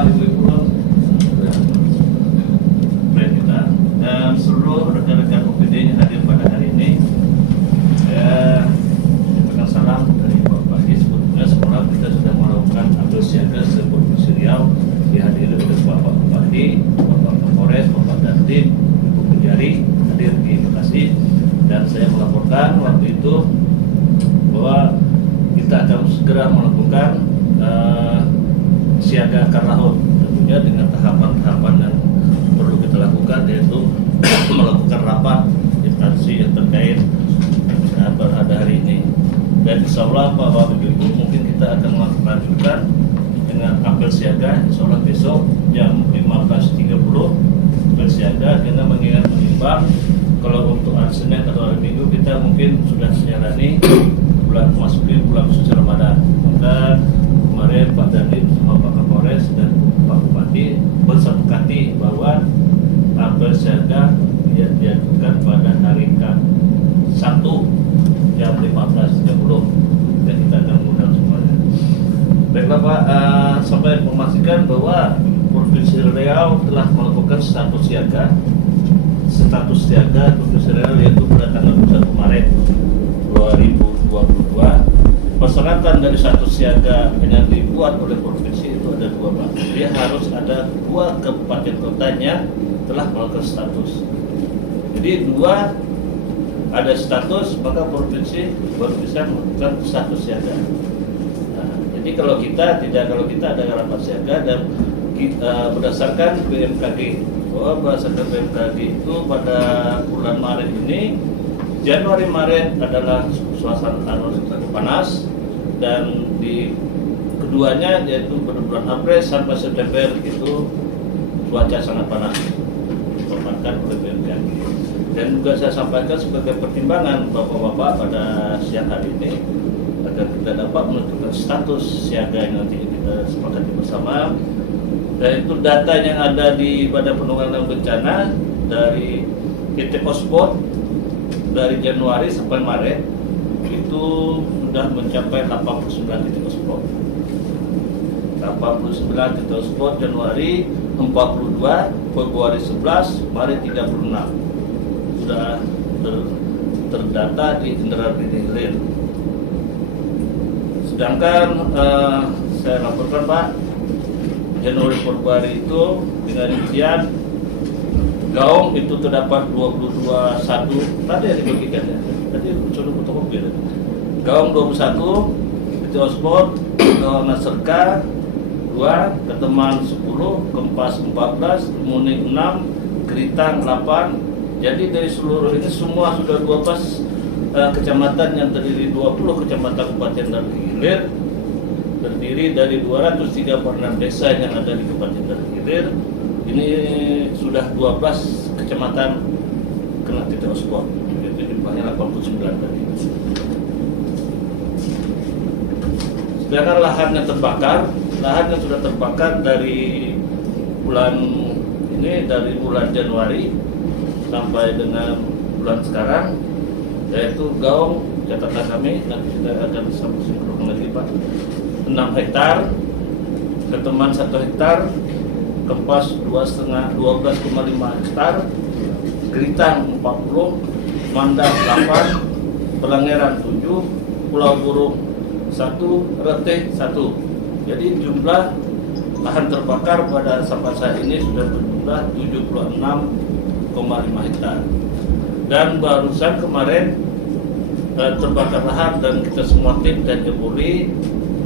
Bapak, Ibu-Ibu, brand kita dan seluruh rekan-rekan OPD yang hadir pada hari ini. Saya menyampaikan salam dari Bapak Adi. Sebetulnya semalam kita sudah melakukan apel siaga se-Provinsi Riau, dihadiri oleh Bapak Bupati, Bapak Kapolres, Bapak Dandim, Ibu Penjari hadir di Bekasi, dan saya melaporkan waktu itu bahwa kita akan segera melakukan siaga karahun, tentunya dengan tahapan-tahapan yang perlu kita lakukan, yaitu melakukan rapat instansi yang terkait pada hari ini. Dan insya Allah Bapak Ibu, mungkin kita akan melanjutkan dengan apel siaga insya Allah besok jam 15.30 apel siaga, karena mengingat menimbang kalau untuk hari Senin atau hari Minggu kita mungkin sudah menjalani masukin bulan suci Ramadan. Maka kemarin Pak Dandim sama Pak Kapolres dan Pak Bupati bersepakati bahwa apel siaga diajukan pada hari K1 jam 15.30 dan kita akan mengundang semuanya. Baiklah Pak, sampai memastikan bahwa Provinsi Riau telah melakukan status siaga Provinsi Riau, yaitu pada tanggal 1 Maret 2022. Persyaratan dari status siaga yang dibuat oleh provinsi itu ada dua, Pak. Dia harus ada 2 kabupaten kotanya telah melakukan status. Jadi 2 ada status, maka provinsi baru bisa melakukan status siaga. Nah, jadi kalau kita ada rapat siaga dan berdasarkan BMKG, itu pada bulan Maret ini, Januari Maret adalah suasana panas, dan di keduanya yaitu pada bulan April sampai September itu cuaca sangat panas dipaparkan oleh BMKG. Dan juga saya sampaikan sebagai pertimbangan Bapak-bapak pada siang hari ini agar kita dapat menentukan status siaga yang nanti kita sepakati bersama. Dan itu data yang ada di Badan Penanggulangan Bencana dari titik hotspot dari Januari sampai Maret itu sudah mencapai 89 titik hotspot. 89 titik hotspot Januari, 42 Februari 11, Maret 36 sudah terdata di Indramayu Hilir. Sedangkan saya laporkan Pak, Januari Februari itu dengan rincian Gaung itu terdapat 22.1 tadi yang dibagikan ya. Tadi sudah fotokopi. Gaung 21, titik hotspot, Gaung Naserka 2, Keteman 10, Kempas 14, Muning 6, Keritang 8. Jadi dari seluruh ini semua sudah 12 kecamatan yang terdiri 20 kecamatan Kabupaten Indramayu Hilir, terdiri dari 236 desa yang ada di Kabupaten Indramayu Hilir. Ini sudah 12 kecamatan kena titik hotspot, itu jumlahnya 89 tadi. Sedangkan lahan yang sudah terbakar dari bulan ini, dari bulan Januari sampai dengan bulan sekarang, yaitu Gaung, catatan kami nanti kita akan sambung lagi Pak, 6 hektar, Keteman 1 hektar, Kempas 12,5 hektar, Keritang 40, Mandang 8, Pelangeran 7, Pulau Burung 1, Reteh 1. Jadi jumlah lahan terbakar pada sampai saat ini sudah berjumlah 76,5 hektar. Dan barusan kemarin terbakar lahan dan kita semua tim TNI Polri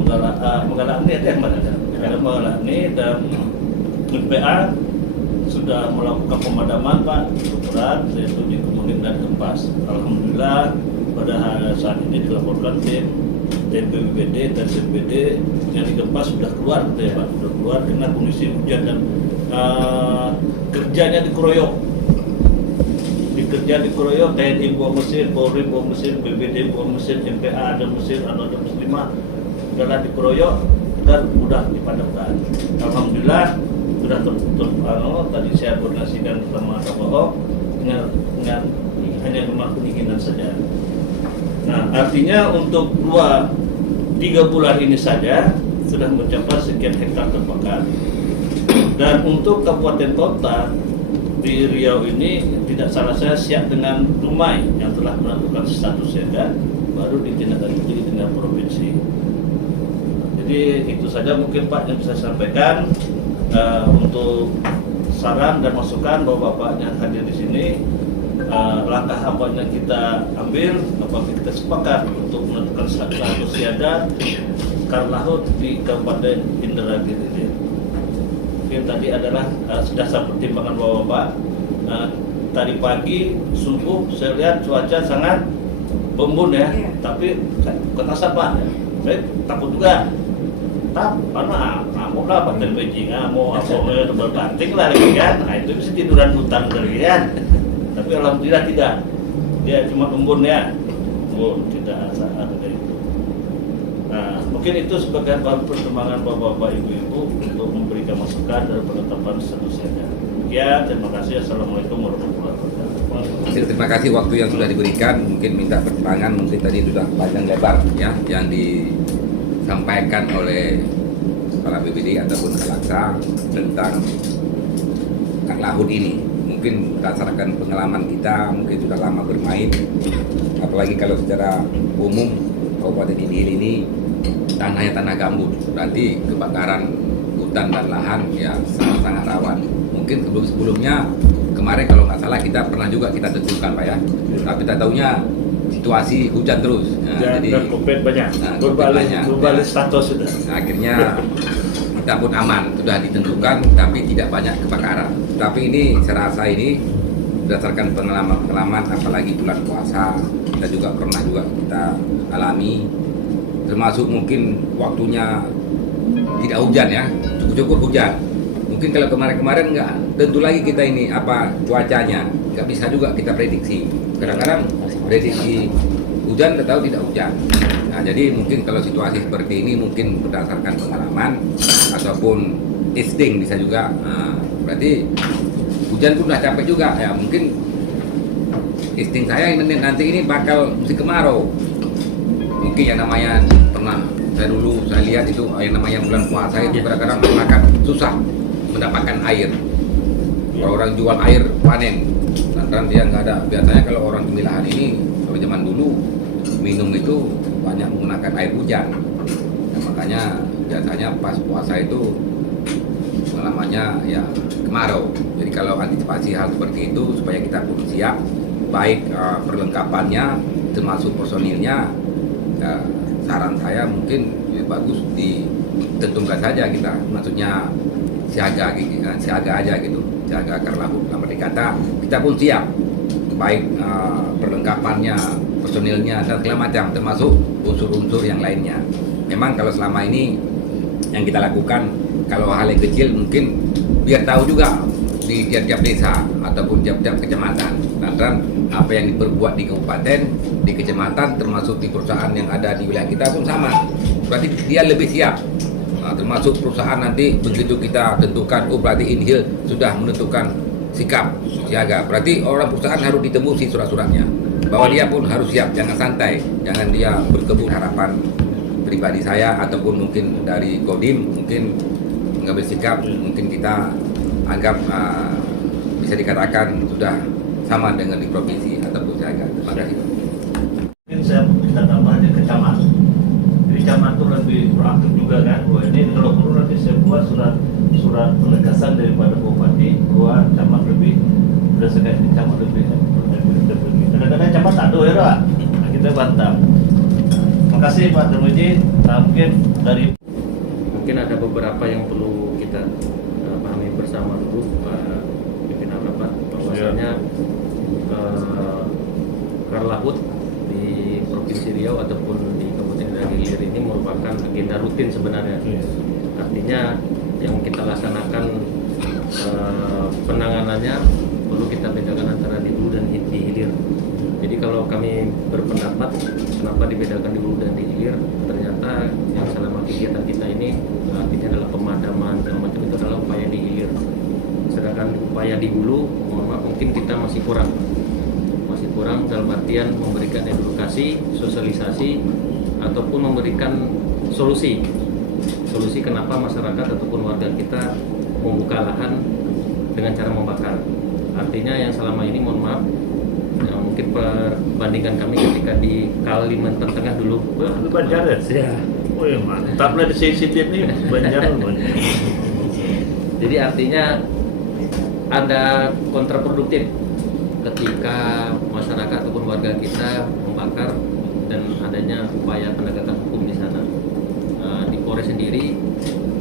Menggalakni ada yang mana ada Menggalakni dan BPA sudah melakukan pemadaman Pak berat, yaitu di Kemuning dan Kempas. Alhamdulillah pada saat ini dilaporkan tim BPBD dan CPD yang di Kempas sudah keluar, Pak, sudah keluar karena kondisi hujan dan kerjanya dikeroyok. TNI bawa mesin, Polri bawa mesin, BPD bawa mesin, MPA ada mesin, ada muslimah, sudah dikeroyok dan mudah dipadamkan. Alhamdulillah sudah tertutup. Tadi saya koordinasikan sama Kapolres dengan hanya cuma keinginan saja. Nah, artinya untuk 3 bulan ini saja sudah mencapai sekian hektar terbakar. Dan untuk kabupaten kota di Riau ini tidak salah saya siap dengan Dumai yang telah menentukan status siaga, baru ditindaklanjuti dengan provinsi. Jadi itu saja mungkin Pak yang bisa saya sampaikan. Untuk saran dan masukan bahwa Bapaknya hadir di sini, langkah apa yang kita ambil, apakah kita sepakat untuk menentukan status siaga Karlaut di Kabupaten Indragiri. Mungkin tadi adalah dasar pertimbangan Bapak. Tadi pagi subuh saya lihat cuaca sangat bembun ya, tapi bukan asap Pak. Saya takut juga. Karena kamu lah pakai baju kamu, apa berbanting lah lagi kan, nah itu bisa tiduran hutan lagi kan. Tapi alhamdulillah tidak, dia cuma embun ya, embun tidak ada dari itu. Nah mungkin itu sebagai perkembangan bapak-bapak ibu-ibu untuk memberikan masukan dari penetapan status siaga. Ya terima kasih. Assalamualaikum warahmatullahi wabarakatuh. Terima kasih waktu yang sudah diberikan. Mungkin minta pertimbangan, mungkin tadi sudah panjang lebar ya yang disampaikan oleh kepala BPD ataupun Kalaksa tentang Karlaut ini. Mungkin berdasarkan pengalaman kita, mungkin sudah lama bermain, apalagi kalau secara umum Kabupaten Indihil ini tanahnya tanah gambut, berarti kebakaran hutan dan lahan ya sangat rawan. Mungkin sebelumnya kemarin kalau nggak salah kita pernah juga kita tentukan Pak ya, tapi tak tahunya situasi hujan terus. Nah, jadi COVID banyak, berbalik status sudah. Nah, akhirnya kita pun aman, sudah ditentukan, tapi tidak banyak kebakaran. Tapi ini saya rasa ini berdasarkan pengalaman, apalagi bulan puasa, kita juga pernah kita alami, termasuk mungkin waktunya tidak hujan ya, cukup hujan. Mungkin kalau kemarin nggak tentu lagi kita ini apa cuacanya, nggak bisa juga kita prediksi. Kadang-kadang prediksi hujan, kita tahu tidak hujan. Nah, jadi mungkin kalau situasi seperti ini mungkin berdasarkan pengalaman ataupun insting bisa juga. Nah, berarti hujan pun udah capek juga ya. Mungkin insting saya nanti ini bakal musim kemarau. Mungkin yang namanya pernah saya lihat itu yang namanya bulan puasa itu kadang-kadang masyarakat susah mendapatkan air. Kalau orang jual air panen, lantaran dia nggak ada. Biasanya kalau orang pemilahan ini, kalau zaman dulu minum itu banyak menggunakan air hujan. Nah, makanya biasanya pas puasa itu namanya ya kemarau. Jadi kalau antisipasi hal seperti itu supaya kita pun siap, baik perlengkapannya termasuk personilnya, saran saya mungkin bagus ditentukan saja kita, maksudnya siaga aja gitu, siaga Karlaut. Nah, berarti kata kita pun siap, baik perlengkapannya, personilnya dan segala macam, termasuk unsur-unsur yang lainnya. Memang kalau selama ini yang kita lakukan, kalau hal yang kecil mungkin biar tahu juga di tiap-tiap desa ataupun tiap-tiap kecamatan, dan apa yang diperbuat di kabupaten, di kecamatan, termasuk di perusahaan yang ada di wilayah kita pun sama. Berarti dia lebih siap. Nah, termasuk perusahaan nanti begitu kita tentukan, oh berarti Indihil sudah menentukan sikap siaga. Berarti orang perusahaan harus ditemui surat-suratnya, bahwa dia pun harus siap, jangan santai, jangan dia berkebun. Harapan pribadi saya ataupun mungkin dari Kodim mungkin mengambil sikap, mungkin kita anggap bisa dikatakan sudah sama dengan di provinsi ataupun siaga. Terima kasih. Mungkin saya minta tambah di kecamat. Jadi camat itu lebih proaktif juga kan. Wah, ini kalau perlu nanti saya buat surat penegasan daripada bupati bahwa camat lebih berdasarkan camat lebih. Kadang-kadang camat tak ada ya Pak. Nah, kita bantah. Terima kasih Pak Termuji. Nah, mungkin dari mungkin ada beberapa yang perlu kita pahami bersama dulu Pak pimpinan rapat, bahwasanya Karlaut di Provinsi Riau ataupun di Kabupaten Indragiri ini merupakan agenda rutin sebenarnya. Artinya yang kita laksanakan penanganannya perlu kita bedakan antara di hulu dan di hilir. Jadi kalau kami berpendapat kenapa dibedakan di hulu dan di hilir, ternyata yang selama kegiatan kita ini artinya adalah pemadaman dan macam itu adalah upaya di hilir. Sedangkan upaya di hulu, mohon maaf, mungkin kita masih kurang dalam artian memberikan edukasi, sosialisasi ataupun memberikan solusi solusi kenapa masyarakat ataupun warga kita membuka lahan dengan cara membakar. Artinya yang selama ini, mohon maaf, ya, mungkin perbandingan kami ketika di Kalimantan Tengah dulu. Itu Banjaran. Ya. Oh ya mantap lah di sini ini Banjaran. Jadi artinya ada kontraproduktif ketika masyarakat ataupun warga kita membakar dan adanya upaya penegakan hukum di sana. Di Polres sendiri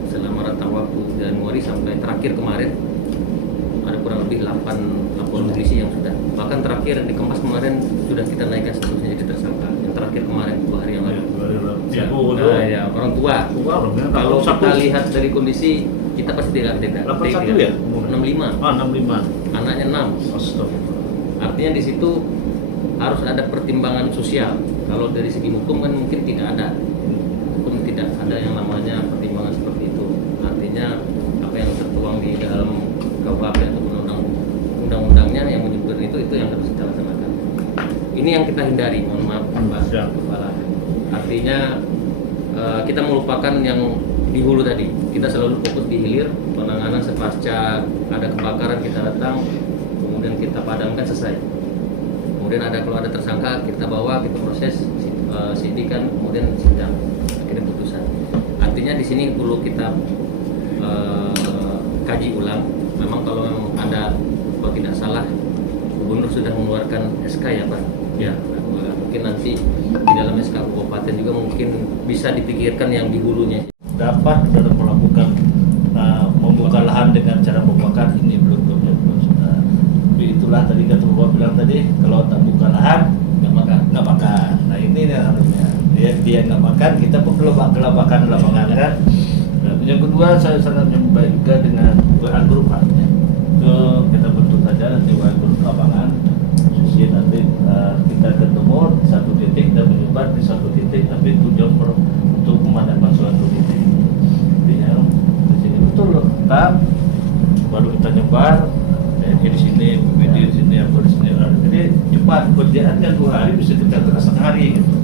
selama rentang waktu Januari sampai terakhir kemarin ada kurang lebih 8 laporan polisi yang sudah, bahkan terakhir di Kempas kemarin sudah kita naikkan statusnya jadi tersangka. Yang terakhir kemarin 2 hari yang lalu. Ya, Ya, orang tua. Kalau kita lihat dari kondisi kita pasti tidak 81 ya? 65. Ah, 65. Anaknya 6. Astagfirullah. Artinya di situ harus ada pertimbangan sosial. Kalau dari segi hukum kan mungkin tidak ada. Hukum tidak ada yang namanya pertimbangan seperti itu. Artinya apa yang tertuang di dalam KUHP ataupun undang-undangnya yang menyebut itu yang harus kita laksanakan. Ini yang kita hindari, mohon maaf Pak Kepala. Artinya kita melupakan yang di hulu tadi. Kita selalu fokus di hilir, penanganan sepasca ada kebakaran kita datang, kemudian kita padamkan, selesai. Kemudian kalau ada tersangka kita bawa, kita proses sidikan, kemudian sidang, akhirnya putusan. Artinya di sini perlu kita kaji ulang. Memang kalau ada, kalau tidak salah, Gubernur sudah mengeluarkan SK ya Pak. Ya, mungkin nanti di dalam SK Kabupaten juga mungkin bisa dipikirkan yang di hulunya. Dapat dalam melakukan membuka lahan dengan cara membakar ini belum. Tapi itulah tadi kata Bapak bilang tadi, kalau tak buka lahan nggak makan. Nah ini harusnya dia nggak makan, kita pun kelabakan lapangan kan. Dan yang kedua saya sangat membaik juga dengan WA Group ya. Itu kita bentuk saja nanti WA Group lapangan. Sisi nanti kita ketemu di satu titik dan menyebar di satu titik, tapi tujuan untuk memadamkan suatu titik. Jadi di sini betul loh, baru kita nyebar. TNI di sini, BPD di sini, apa di sini. Jadi cepat kerjaan kan 2 hari bisa kita kerjakan hari gitu.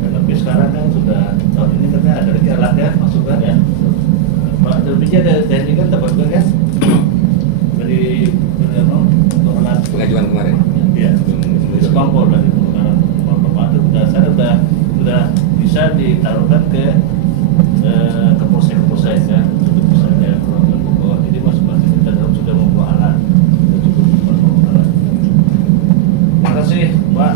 Dan tapi sekarang kan sudah tahun ini kan ada lagi alatnya masuk kan ya. Pak Derbija ada TNI kan dapat kan dari apa untuk alat Pengajuan kemarin. Iya. Sekampol dari pengenalan Bapak itu sudah bisa ditaruhkan ke polsek ya, untuk misalnya keluarga bawa. Jadi masing-masing kita sudah membawa alat. Terima kasih Pak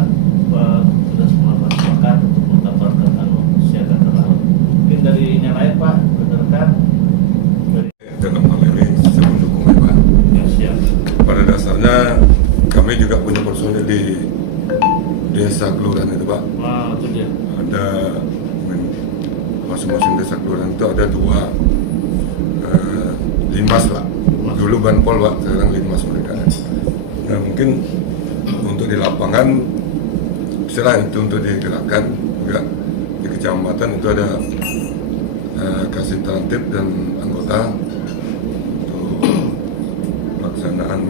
sudah semangat sepakat untuk menambahkan siaga terlalu. Mungkin dari yang lain Pak, rekan dari dalam hal ini saya mendukung ya Pak. ya, siap. Pada dasarnya kami juga punya personil di desa kelurahan itu Pak. Wah, itu dia. Ada masing-masing desa kelurahan itu ada 2 Limas Pak. Dulu Banpol Pak, sekarang Limas mereka. Nah mungkin untuk di lapangan bisa itu untuk digerakkan juga di kecamatan itu ada kasih tertib dan anggota untuk pelaksanaan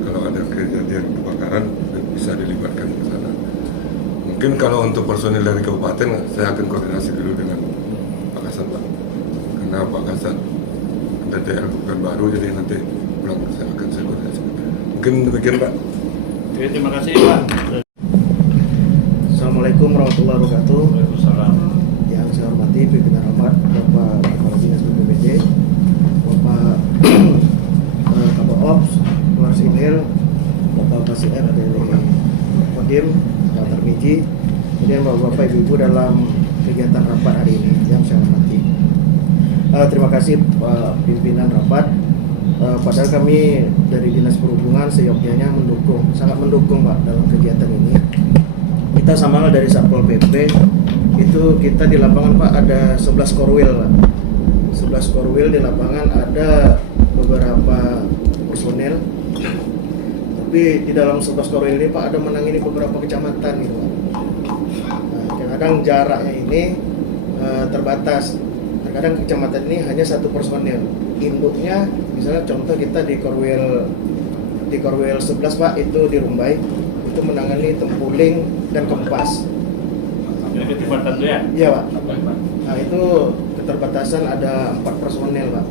kalau ada kejadian kebakaran bisa dilibatkan ke sana. Mungkin kalau untuk personil dari kabupaten saya akan koordinasi dulu dengan Pak Kasat Pak, karena Pak Kasat ada daerah bukan baru jadi nanti pulang saya akan saya koordinasi. Mungkin demikian Pak. Oke, terima kasih Pak. Assalamualaikum warahmatullahi wabarakatuh. Waalaikumsalam. Yang saya hormati pimpinan rapat Bapak Kepala Dinas BPBD, Bapak Kabak Ops, Polres Ilir, Bapak Basir dari Kodim, Pak Termiji, kemudian Bapak Ibu dalam kegiatan rapat hari ini yang saya hormati. Terima kasih Pak pimpinan rapat. Padahal kami dari Dinas Perhubungan seyogyanya sangat mendukung Pak dalam kegiatan ini. Kita sama dari Satpol PP itu kita di lapangan Pak ada 11 korwil Pak. 11 korwil di lapangan, ada beberapa personel. Tapi di dalam 11 korwil ini Pak ada menangani beberapa kecamatan gitu Pak. Nah, kadang jaraknya ini terbatas. Kadang kecamatan ini hanya 1 personel. Induknya misalnya contoh kita di korwil 11 Pak itu di Rumbai itu menangani Tempuling dan Kempas. Ini kecepatan tuh ya? Iya Pak. Nah itu keterbatasan ada 4 personel Pak.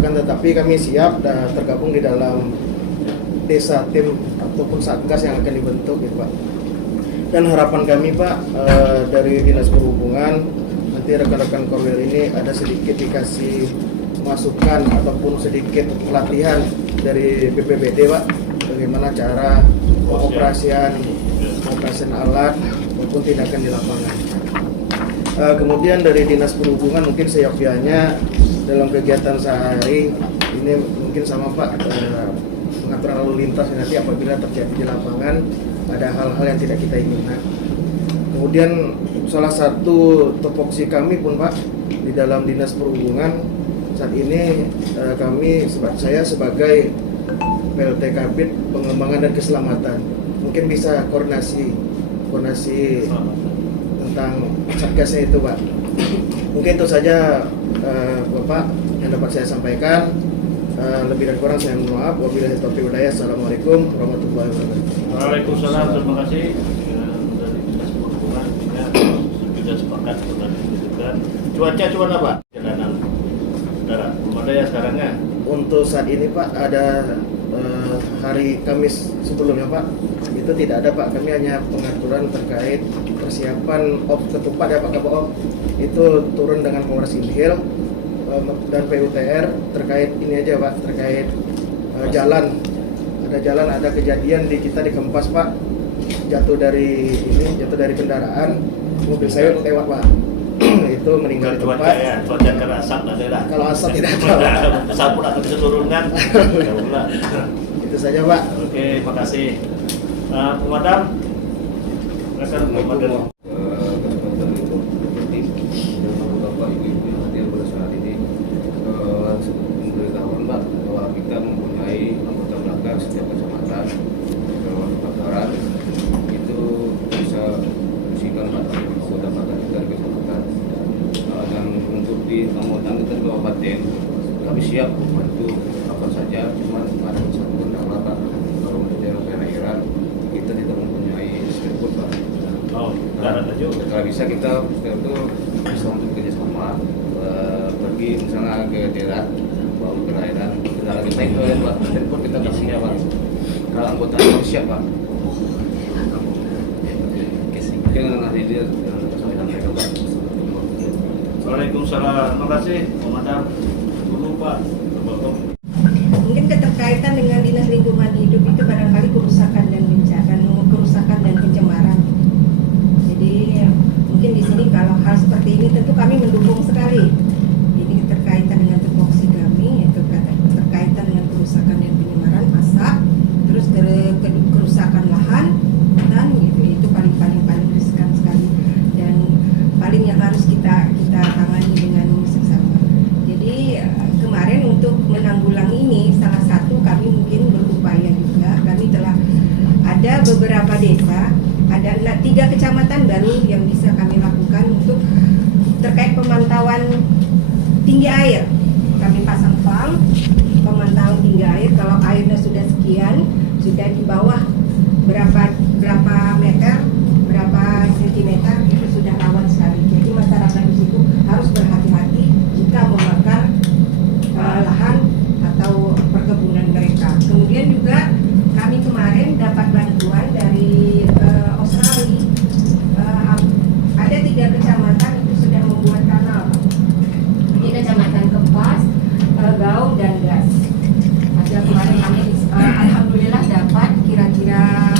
Akan tetapi kami siap dan tergabung di dalam desa tim ataupun satgas yang akan dibentuk gitu Pak. Dan harapan kami Pak dari Dinas Perhubungan, nanti rekan-rekan korwil ini ada sedikit dikasih masukan ataupun sedikit pelatihan dari BPBD Pak, bagaimana cara pengoperasian alat maupun tindakan di lapangan. Kemudian dari Dinas Perhubungan mungkin seyogyanya dalam kegiatan sehari ini mungkin sama Pak, pengaturan lalu lintas nanti apabila terjadi di lapangan ada hal-hal yang tidak kita inginkan. Kemudian salah satu tupoksi kami pun Pak di dalam Dinas Perhubungan saat ini saya sebagai PLT Kabid Pengembangan dan Keselamatan mungkin bisa koordinasi tentang satgasnya itu Pak. Mungkin itu saja Bapak yang dapat saya sampaikan. Lebih dan kurang saya mohon maaf. Wabillahi taufiq wal hidayah. Assalamualaikum warahmatullahi wabarakatuh. Waalaikumsalam, terima kasih. Dari Dinas Perhubungan sudah sepakat sudah ditunjukkan. Cuaca gimana Pak? Jalanan darat belum ada ya sekarangnya. Untuk saat ini Pak ada hari Kamis sebelumnya Pak itu tidak ada Pak, kami hanya pengaturan terkait persiapan ketupat ya Pak Kabop itu turun dengan Polres Inhil dan PUTR terkait ini aja Pak, terkait jalan ada kejadian di Kempas Pak, jatuh dari kendaraan, mobil saya lewat Pak. Itu meninggal di Cuaca tempat. ya, cuaca karena asap ada dah. Kalau asap tidak tahu. Asap pun akan bisa turunkan. Ya pula. Itu saja Pak. Oke, makasih. Pemadam, rekan pemadam. Kesempatan itu penting dan Bapak Ibu yang hadir pada saat ini memberitahukan Pak bahwa kita mempunyai anggota belakang setiap kecamatan dalam kebakaran itu bisa bersihkan Pak anggota belakang kita di kecamatan dan untuk di anggota kita di kabupaten kami siap membantu apa saja, cuma ada satu kendala Pak, kalau untuk daerah kita tidak mempunyai speedboat Pak. Oh, darat aja. Kalau bisa kita itu bisa untuk kerjasama pergi misalnya ke daerah bawa perairan kendala kita itu ya Pak, speedboat kita kasihnya Pak. Kalau anggota harus siap Pak. Mungkin nanti dia sampaikan Pak. Waalaikumsalam, terima kasih pemadam. Dulu Pak. Mungkin keterkaitan dengan Dinas Lingkungan Hidup itu barangkali kerusakan dan pencemaran. Jadi mungkin di sini kalau hal seperti ini tentu kami mendukung sekali. Ini keterkaitan dengan tupoksi kami, yaitu keterkaitan dengan kerusakan dan pencemaran asap, terus kerusakan lahan dan itu paling riskan sekali dan paling yang harus kita tangani dengan seksama. Jadi kemarin untuk menanggulangi ini salah satu kami mungkin berupaya juga, kami telah ada beberapa desa, ada 3 kecamatan baru yang bisa kami lakukan untuk terkait pemantauan tinggi air. Kami pasang pam pemantauan tinggi air, kalau airnya sudah sekian, sudah di bawah berapa meter, berapa sentimeter itu sudah rawan sekali. Jadi masyarakat di situ harus berhati-hati jika membakar lahan atau perkebunan mereka. Kemudian juga kami kemarin dapat bantuan dari Australia. Ada 3 kecamatan itu sudah membuat kanal. Di Kecamatan Kempas, Gaung dan Gas. Ada kemarin kami alhamdulillah dapat kira-kira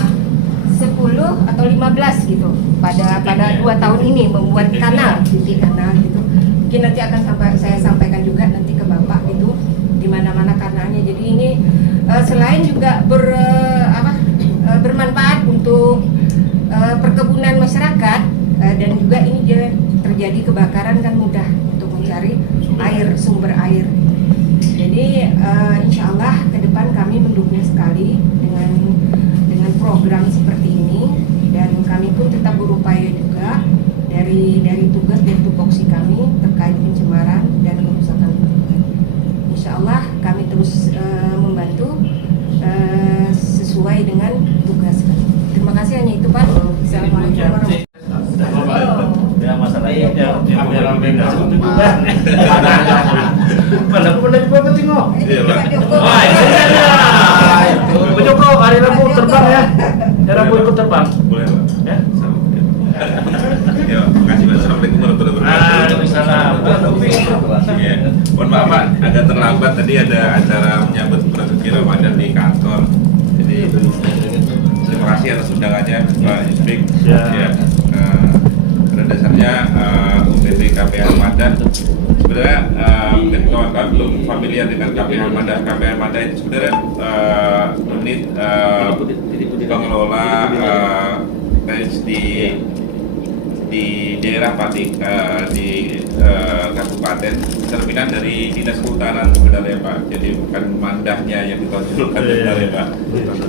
10 atau 15 gitu pada 2 tahun ini membuat kanal, titik kanal gitu. Mungkin nanti akan saya sampaikan juga nanti ke Bapak gitu di mana-mana kanalnya. Jadi ini selain juga bermanfaat untuk perkebunan masyarakat dan juga ini dia terjadi kebakaran kan mudah untuk mencari sumber air. Jadi insya Allah ke depan kami mendukung sekali dengan program seperti ini dan kami pun tetap berupaya juga dari tugas dan tupoksi kami terkait pencemaran dan kerusakan lingkungan. Insya Allah kami terus membantu sesuai dengan tugas kami. Terima kasih, hanya itu Pak. Assalamualaikum warahmatullahi wabarakatuh. Ya masalahnya yang berbeda itu juga. Mana aku pernah juga tengok. Ini Iya, Pak. Pak Joko. Wah, ini dia. Pak Joko, hari Rabu terbang ya. Hari Rabu ikut terbang. Boleh, Pak. Ya. Sama. Ya, makasih Pak. Assalamualaikum warahmatullahi wabarakatuh. Waalaikumsalam. Iya. Mohon maaf Pak, agak terlambat tadi ada acara menyambut memasuki Ramadan di kantor. Jadi terima kasih atas undangannya Pak Isbik. Siap. Ya. Pada dasarnya UPT KPH Armada sebenarnya mungkin kawan-kawan belum familiar dengan KPH Armada. KPH Armada itu sebenarnya unit pengelola range di daerah Pati di kabupaten, cerminan dari dinas kehutanan sebenarnya Pak. Jadi bukan mandahnya yang ditonjolkan sebenarnya Pak.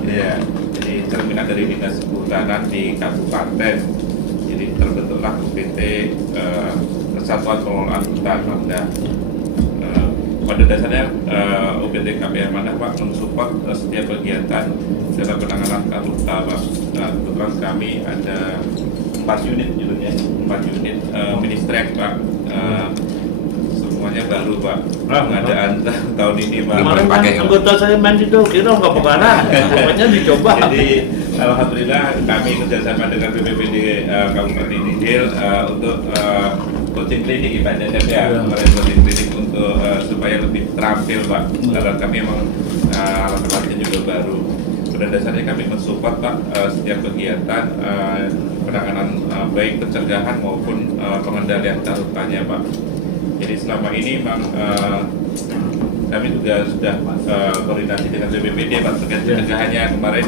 Iya. Jadi cerminan dari dinas kehutanan di kabupaten. Jadi terbentuklah UPT Kesatuan Pengelolaan Hutan Mandah. Pada dasarnya UPT KPH Mandah Pak mensupport setiap kegiatan dalam penanganan karhutla Pak. Nah, kebetulan kami ada 4 unit judulnya, 4 unit ministrek Pak. Semuanya baru Pak. Pengadaan tahun ini Pak. Kemarin kan Pakai, Pak. anggota saya main situ, kira nggak bakaran. Pokoknya dicoba. Jadi alhamdulillah kami kerjasama dengan BPBD Kabupaten Ningil untuk coaching klinik ibaratnya ya, kemarin coaching klinik untuk supaya lebih terampil Pak. Karena kami memang alat-alatnya juga baru. Pada dasarnya kami mensupport Pak setiap kegiatan penanganan baik pencegahan maupun pengendalian karhutlanya Pak. Jadi selama ini Bang kami juga sudah koordinasi dengan BPBD Pak terkait pencegahannya. Kemarin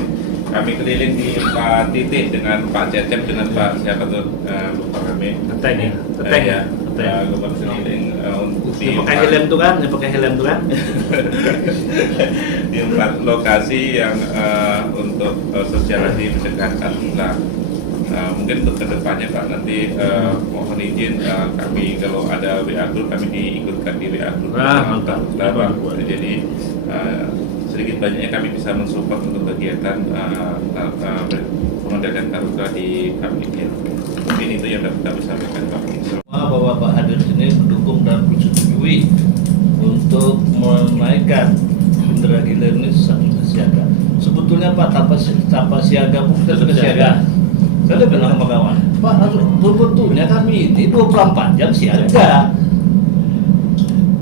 kami keliling di 4 titik dengan Pak Cecep dengan Pak siapa tuh lupa kami. Teteng ya, teteng ya. Gubernur keliling di Yang pakai helm tuh kan, yang pakai helm tuh kan. di 4 lokasi yang untuk sosialisasi pencegahan karhutla. Mungkin untuk kedepannya Pak nanti mohon izin kami kalau ada WA group kami diikutkan di WA group. Mantap. Pak. Jadi sedikit banyaknya kami bisa mensupport untuk kegiatan pengendalian karhutla di kami. Mungkin itu yang dapat kami sampaikan Pak. Bahwa Pak hadir sini mendukung dan menyetujui untuk menaikkan indera gilir ini status siaga. Sebetulnya Pak tanpa siaga pun kita sudah siaga. Saya bilang sama kawan, Pak, sebetulnya kami ini 24 jam siaga.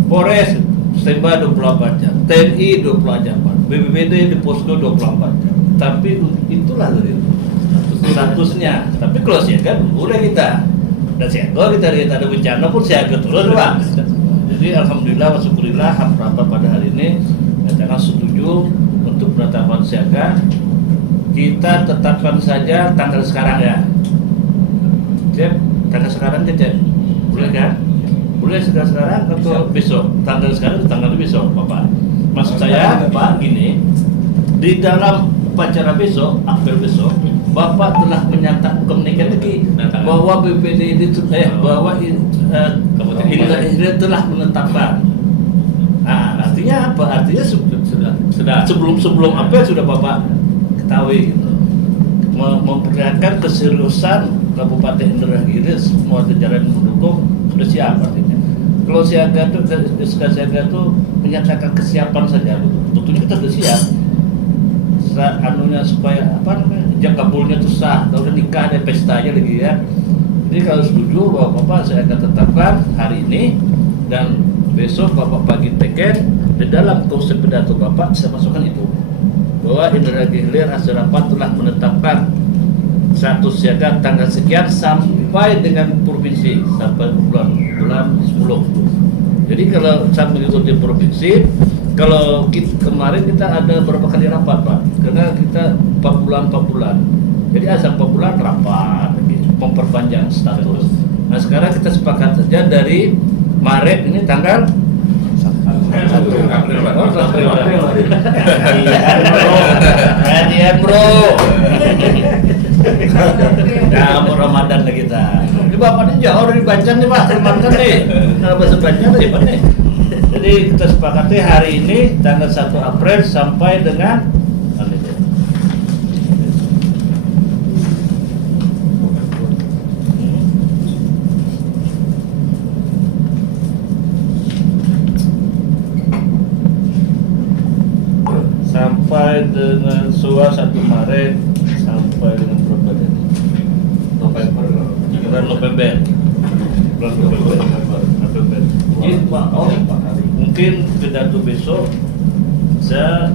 Polres standby 24 jam, TNI 24 jam, BPBD di posko 24 jam. Tapi itulah dari statusnya. Tapi kalau siaga boleh kita. Dan siaga kita lihat ada bencana pun siaga terus Pak. Jadi alhamdulillah wa syukurillah rapat pada hari ini nyatakan setuju untuk penetapan siaga. Kita tetapkan saja tanggal sekarang ya. Cep, tanggal sekarang Cep. Boleh kan? Boleh sekarang atau besok? Tanggal sekarang atau tanggal besok, Bapak? Maksud saya, Pak, gini. Di dalam upacara besok, apel besok, Bapak telah menyatakan komunikasi lagi bahwa BPD itu bahwa ini telah menetapkan. Nah, artinya apa? Artinya sebelum apel sudah Bapak ketahui gitu. Memperlihatkan keseriusan Kabupaten Indragiri semua jajaran mendukung sudah siap artinya. Kalau siaga itu siaga itu menyatakan kesiapan saja gitu. Tentunya kita sudah siap. Anunya supaya apa namanya jam kabulnya itu sah, udah nikah ada pestanya lagi ya. Jadi kalau setuju bahwa Bapak saya akan tetapkan hari ini dan besok Bapak pagi teken di dalam konsep pidato Bapak saya masukkan itu bahwa Indragiri Hilir hasil rapat telah menetapkan status siaga tanggal sekian sampai dengan provinsi sampai bulan 10. Jadi kalau sampai itu di provinsi, kalau kemarin kita ada beberapa kali rapat Pak, karena kita 4 bulan. Jadi asal 4 bulan rapat, memperpanjang status. Nah sekarang kita sepakat saja dari Maret ini tanggal 1 April. Hadiah bro. Ya mau Ramadan lah kita. Ini Bapak ini jauh dari Banjar nih Pak, Kalimantan nih. Kalau bahasa Banjar dari mana nih? Jadi kita sepakati hari ini tanggal 1 April sampai dengan sampai dengan SUA 1 Maret sampai dengan berapa hari? Bulan November. Jadi Pak Om, mungkin pidato besok saya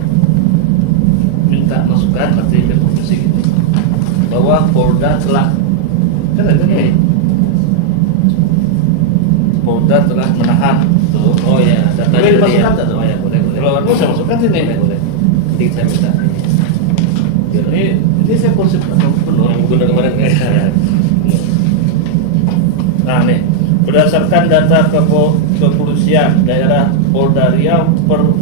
minta masukan nanti ke komisi ini bahwa Polda telah Polda telah menahan tuh. Oh ya, data Boleh tadi ya. dimasukkan tak tuh? Oh ya, boleh. Kalau aku saya masukkan sini. Boleh. Nanti saya minta. Ini saya konsep penuh. Yang guna kemarin kan. Nah nih, berdasarkan data kepolisian daerah Polda Riau per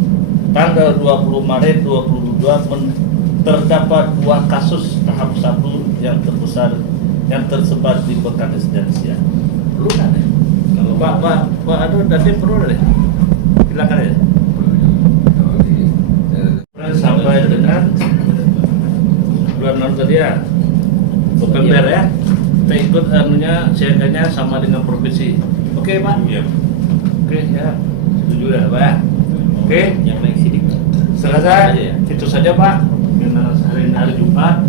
tanggal 20 Maret 2022 terdapat 2 kasus tahap 1 yang terbesar yang tersebar di Bekanis dan Siak. Perlu kan ya? Kalau Pak aduh tadi perlu deh. Silakan ya. Sampai dengan bulan lalu tadi ya, November ya. Kita ikut siaganya sama dengan provinsi. Oke Pak? Iya. Oke ya, setuju ya Pak? Oke. Yang naik sidik. Selesai. Itu saja Pak. Karena hari Jumat.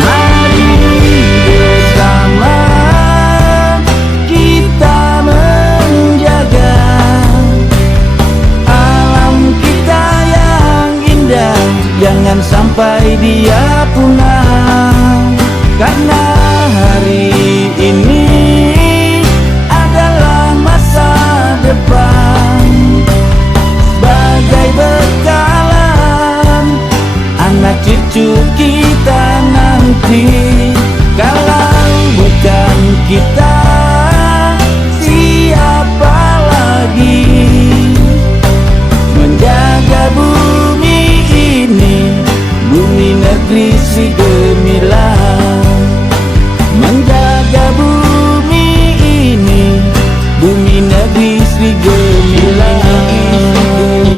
Mari bersama kita menjaga alam kita yang indah, jangan sampai dia punah. Karena hari ini adalah masa depan, sebagai bekalan anak cucu kita nanti. Kalau bukan kita, siapa lagi menjaga bumi